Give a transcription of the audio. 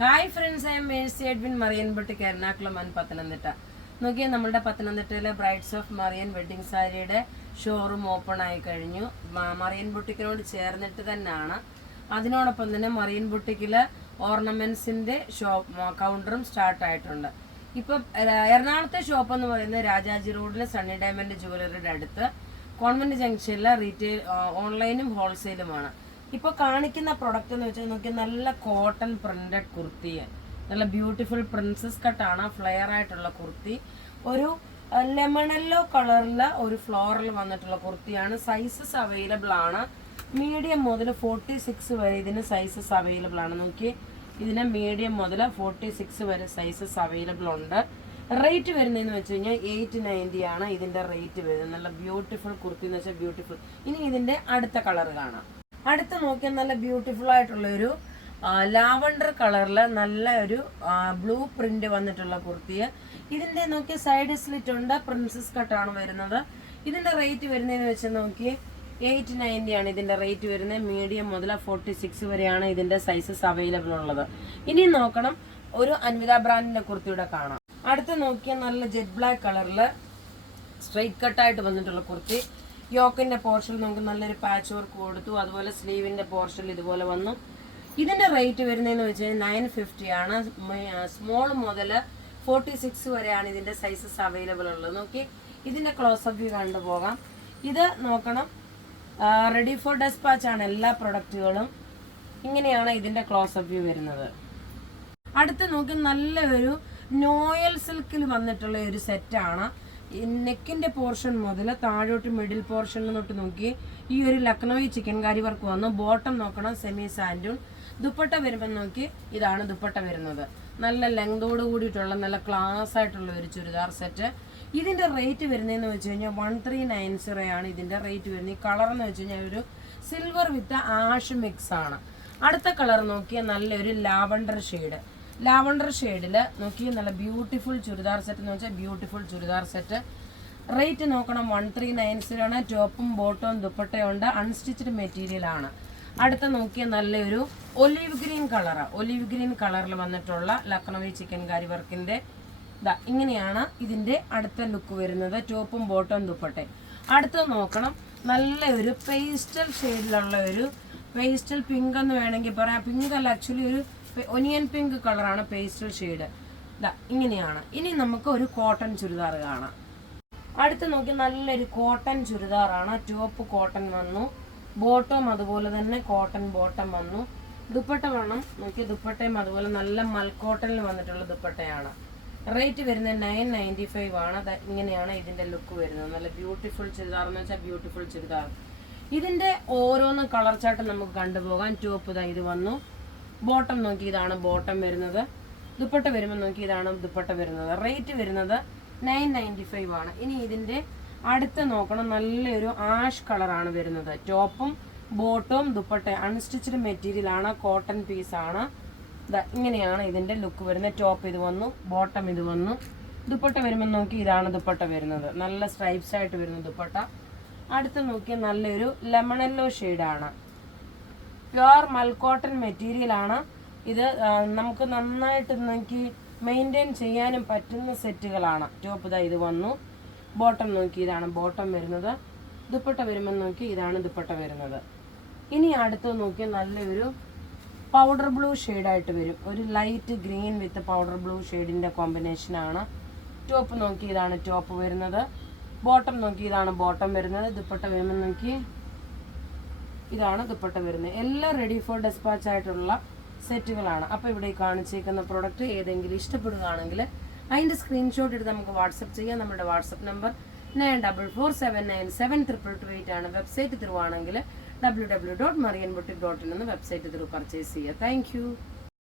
Hi friends, I am Mercy Edwin, Marian boutique, Ernakulam and Pathanamthitta. നോക്കിയാൽ നമ്മുടെ പത്തനംതിട്ടയിലെ ബ്രൈഡ്സ് ഓഫ് മറിയൻ വെഡ്ഡിംഗ് സാരിയുടെ showroom open ആയി കഴിഞ്ഞു. മറിയൻ ബുട്ടിക്കിനോട് ചേർന്നിട്ട് തന്നെയാണ്. അതിനോടൊപ്പം തന്നെ മറിയൻ ബുട്ടിക്കിൽ ഓർണമെന്റ്സിന്റെ കൗണ്ടറും സ്റ്റാർട്ട് ആയിട്ടുണ്ട്. ഇപ്പം എറണാകുളത്തെ ഷോപ്പ് എന്ന് പറയുന്നത് രാജാജി റോഡിലെ സണ്ണി ഡയമണ്ട് ജുവലറിയുടെ അടുത്ത് കോൺവെന്റ് ജംഗ്ഷനിലെ റീറ്റെയിൽ ഓൺലൈനും ഹോൾസെയിലുമാണ്. ഇപ്പോൾ കാണിക്കുന്ന പ്രൊഡക്റ്റ് എന്ന് വെച്ചാൽ നോക്കിയാൽ നല്ല കോട്ടൺ പ്രിന്റഡ് കുർത്തി, നല്ല ബ്യൂട്ടിഫുൾ പ്രിൻസസ് കട്ടാണ്, ഫ്ലെയർ ആയിട്ടുള്ള കുർത്തി. ഒരു ലെമൺ യെല്ലോ കളറിൽ ഒരു ഫ്ലോറൽ വന്നിട്ടുള്ള കുർത്തിയാണ്. സൈസസ് അവൈലബിൾ ആണ്. മീഡിയം മുതൽ 46 വരെ ഇതിന് സൈസസ് അവൈലബിൾ ആണ്. നോക്കി, ഇതിന് മീഡിയം മുതൽ 46 വരെ സൈസസ് അവൈലബിൾ ഉണ്ട്. റേറ്റ് വരുന്നതെന്ന് വെച്ച് കഴിഞ്ഞാൽ 890 ആണ് ഇതിന്റെ റേറ്റ് വരുന്നത്. നല്ല ബ്യൂട്ടിഫുൾ കുർത്തി എന്ന് വെച്ചാൽ ബ്യൂട്ടിഫുൾ. ഇനി ഇതിന്റെ അടുത്ത കളർ കാണാം. അടുത്ത് നോക്കിയാൽ നല്ല ബ്യൂട്ടിഫുൾ ആയിട്ടുള്ള ഒരു ലാവണ്ടർ കളറിൽ നല്ല ഒരു ബ്ലൂ പ്രിന്റ് വന്നിട്ടുള്ള കുർത്തി. ഇതിന്റെ നോക്കിയ സൈഡ് സ്ലിറ്റ് ഉണ്ട്, പ്രിൻസസ് കട്ടാണ് വരുന്നത്. ഇതിന്റെ റേറ്റ് വരുന്നതെന്ന് വെച്ചാൽ നോക്കി 890 ആണ് ഇതിന്റെ റേറ്റ് വരുന്നത്. മീഡിയം മുതൽ 46 വരെയാണ് ഇതിന്റെ സൈസസ് അവൈലബിൾ ഉള്ളത്. ഇനി നോക്കണം, ഒരു അൻവിത ബ്രാൻഡിന്റെ കുർത്തിയുടെ കാണാം. അടുത്ത് നോക്കിയാൽ നല്ല ജെറ്റ് ബ്ലാക്ക് കളറിൽ സ്ട്രെയിറ്റ് കട്ടായിട്ട് വന്നിട്ടുള്ള കുർത്തി. യോക്കിന്റെ പോർഷനിൽ നമുക്ക് നല്ലൊരു പാച്ച് വർക്ക് കൊടുത്തു. അതുപോലെ സ്ലീവിന്റെ പോർഷനിൽ ഇതുപോലെ വന്നു. ഇതിന്റെ റേറ്റ് വരുന്നതെന്ന് വെച്ചാൽ 950 ആണ്. സ്മോൾ മുതൽ 46 വരെയാണ് ഇതിന്റെ സൈസസ് അവൈലബിൾ ഉള്ളത്. നോക്കി, ഇതിന്റെ ക്ലോസപ്പ് വ്യൂ കണ്ടുപോകാം. ഇത് നോക്കണം, റെഡി ഫോർ ഡെസ്പാച്ച് ആണ് എല്ലാ പ്രൊഡക്റ്റുകളും. ഇങ്ങനെയാണ് ഇതിന്റെ ക്ലോസപ്പ് വ്യൂ വരുന്നത്. അടുത്ത് നോക്കി, നല്ലൊരു നോയൽ സിൽക്കിൽ വന്നിട്ടുള്ള ഒരു സെറ്റാണ്. നെക്കിന്റെ പോർഷൻ മുതൽ താഴോട്ട് മിഡിൽ പോർഷനിൽ തൊട്ട് നോക്കി ഈ ഒരു ലക്നോയി ചിക്കൻ കാരി വർക്ക് വന്നു. ബോട്ടം നോക്കണം, സെമി സാൻഡൂൺ. ദുപ്പട്ട വരുമ്പോൾ നോക്കി, ഇതാണ് ദുപ്പട്ട വരുന്നത്. നല്ല ലെങ്തോട് കൂടിയിട്ടുള്ള നല്ല ക്ലാസ് ആയിട്ടുള്ള ഒരു ചുരിദാർ സെറ്റ്. ഇതിന്റെ റേറ്റ് വരുന്നതെന്ന് വെച്ച് കഴിഞ്ഞാൽ 1390 ആണ് ഇതിന്റെ റേറ്റ് വരുന്നത്. ഈ കളർ എന്ന് വെച്ച് കഴിഞ്ഞാൽ ഒരു സിൽവർ വിത്ത് ആഷ് മിക്സ് ആണ്. അടുത്ത കളർ നോക്കിയാൽ നല്ലൊരു ലാവണ്ടർ ഷെയ്ഡ്. ലാവണ്ടർ ഷെയ്ഡിൽ നോക്കി നല്ല ബ്യൂട്ടിഫുൾ ചുരിദാർ സെറ്റ് എന്ന് വെച്ചാൽ ബ്യൂട്ടിഫുൾ ചുരിദാർ സെറ്റ്. റേറ്റ് നോക്കണം 1390 ആണ്. ടോപ്പും ബോട്ടവും ദുപ്പട്ടയുണ്ട്. അൺസ്റ്റിച്ച്ഡ് മെറ്റീരിയൽ ആണ്. അടുത്ത നോക്കിയാൽ നല്ലൊരു olive green colour, olive green കളറിൽ വന്നിട്ടുള്ള ലക്നോവി ചിക്കൻ കാരി വർക്കിന്റെ ഇങ്ങനെയാണ് ഇതിന്റെ അടുത്ത ലുക്ക് വരുന്നത്. ടോപ്പും ബോട്ടവും ദുപ്പട്ടയും. അടുത്ത നോക്കണം, നല്ലൊരു പേസ്റ്റൽ ഷെയ്ഡിലുള്ള ഒരു പേസ്റ്റൽ പിങ്ക് എന്ന് വേണമെങ്കിൽ പറയാം. പിങ്ക് അല്ല, ആക്ച്വലി ഒരു ഒനിയൻ പിങ്ക് കളറാണ് പേസ്റ്റൽ ഷെയ്ഡ്. ഇങ്ങനെയാണ്. ഇനി നമുക്ക് ഒരു കോട്ടൺ ചുരിദാർ കാണാം. അടുത്ത് നോക്കി, നല്ലൊരു കോട്ടൺ ചുരിദാറാണ്. ടോപ്പ് കോട്ടൺ വന്നു, ബോട്ടം അതുപോലെ തന്നെ കോട്ടൺ ബോട്ടം വന്നു. ദുപ്പട്ട വേണം നോക്കി, ദുപ്പട്ടയും അതുപോലെ നല്ല മൽക്കോട്ടണിൽ വന്നിട്ടുള്ള ദുപ്പട്ടയാണ്. റേറ്റ് വരുന്നത് 995 ആണ്. ഇങ്ങനെയാണ് ഇതിന്റെ ലുക്ക് വരുന്നത്. നല്ല ബ്യൂട്ടിഫുൾ ചുരിദാർ എന്ന് വെച്ചാൽ ബ്യൂട്ടിഫുൾ ചുരിദാർ. ഇതിന്റെ ഓരോന്ന് കളർ ചാർട്ട് നമുക്ക് കണ്ടുപോകാം. ടോപ്പ് ഇത് വന്നു, ബോട്ടം നോക്കി ഇതാണ് ബോട്ടം വരുന്നത്. ദുപ്പട്ട വരുമ്പോൾ നോക്കി ഇതാണ് ദുപ്പട്ട വരുന്നത്. റേറ്റ് വരുന്നത് 995 ആണ്. ഇനി ഇതിന്റെ അടുത്ത് നോക്കണം, നല്ലൊരു ആഷ് കളറാണ് വരുന്നത്. ടോപ്പും ബോട്ടവും ദുപ്പട്ട അൺസ്റ്റിച്ച്ഡ് മെറ്റീരിയൽ ആണ്, കോട്ടൺ പീസ് ആണ്. ഇങ്ങനെയാണ് ഇതിന്റെ ലുക്ക് വരുന്നത്. ടോപ്പ് ഇത് വന്നു, ബോട്ടം ഇത് വന്നു. ദുപ്പട്ട വരുമ്പോൾ നോക്കി ഇതാണ് ദുപ്പട്ട വരുന്നത്. നല്ല സ്ട്രൈപ്സ് ആയിട്ട് വരുന്ന ദുപ്പട്ട. അടുത്ത് നോക്കിയാൽ നല്ലൊരു ലെമൺ യെല്ലോ ഷെയ്ഡാണ്. പ്യുവർ മൽക്കോട്ടൺ മെറ്റീരിയൽ ആണ്. ഇത് നമുക്ക് നന്നായിട്ട് നോക്കി മെയിൻറ്റെയിൻ ചെയ്യാനും പറ്റുന്ന സെറ്റുകളാണ്. ടോപ്പ് ഇത് വന്നു, ബോട്ടം നോക്കി ഇതാണ് ബോട്ടം വരുന്നത്. ദുപ്പട്ട വരുമ്പോൾ നോക്കി ഇതാണ് ദുപ്പട്ട വരുന്നത്. ഇനി അടുത്ത് നോക്കിയാൽ നല്ലൊരു പൗഡർ ബ്ലൂ ഷെയ്ഡായിട്ട് വരും. ഒരു light green with powder blue ഷെയ്ഡിന്റെ കോമ്പിനേഷനാണ്. ടോപ്പ് നോക്കി ഇതാണ് ടോപ്പ് വരുന്നത്. ബോട്ടം നോക്കി ഇതാണ് ബോട്ടം വരുന്നത്. ദുപ്പട്ട വരുമ്പോൾ നോക്കി ഇതാണ് ദുപ്പട്ട വരുന്നത്. എല്ലാം റെഡി ഫോർ ഡെസ്പാച്ച് ആയിട്ടുള്ള സെറ്റുകളാണ്. അപ്പോൾ ഇവിടെ കാണിച്ചേക്കുന്ന പ്രൊഡക്റ്റ് ഏതെങ്കിലും ഇഷ്ടപ്പെടുകയാണെങ്കിൽ അതിൻ്റെ സ്ക്രീൻഷോട്ട് എടുത്ത് നമുക്ക് വാട്സപ്പ് ചെയ്യാം. നമ്മുടെ വാട്സപ്പ് നമ്പർ 9447972228 ആണ്. വെബ്സൈറ്റ് ത്രൂ ആണെങ്കിൽ www.marianboutique.in എന്ന വെബ്സൈറ്റ് ത്രൂ പർച്ചേസ് ചെയ്യുക. Thank you.